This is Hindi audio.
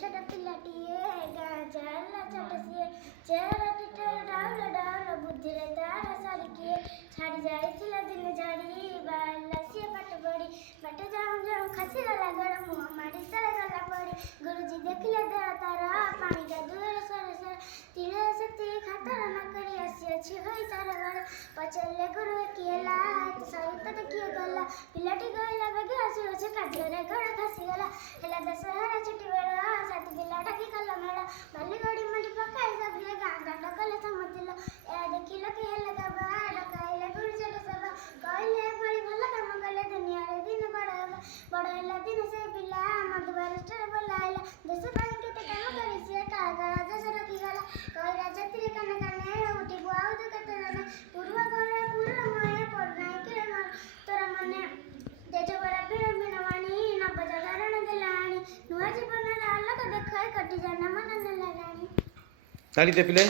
छोटा पिलाटिए गाजर चटसिए चेहरा टिटर डाउल डाउल बुद्धि रे तारा सारी किए छाड़ी जाइथिला दिन झाड़ी बाला सिए पट बड़ी बट जाऊं जाऊं खसी गला गड़ मुंह माड़ी तले गला पड़ी गुरुजी देखले दे तारा पानी का दूर सर सर तीरे सती खातर न करी आसी अछि होई तारा गड़ पचले गुरु किएला तो साहित्य तो किए गला पिलाटी गइला बगे आसी होचे काजरे गड़ खसी गला हेला दशहरा छुट्टी बेला साथ पिलाटा की कला मेला मल्ली गड़ी मंडी पकाई सब ले गांगा डकले समतिलो ए देखिलो कि हेला दबा डकाइले गुरु चले सब कहले बड़ी भला काम गले दुनिया रे दिन बड़ा दिन से पिला मधुबर स्टर बोलाइला देश बैंक के काम करी से का राजा सर की गला कई राजा तिर कने कने उठी बुआउ तो कते जने पूर्व माया पड़नाई के मन तोरा मने तेज बरा बिनवाणी न बजादारण देलाणी नुआ जीवन अलग देखाय कटी जाना मन न लगाणी ताली दे पिले।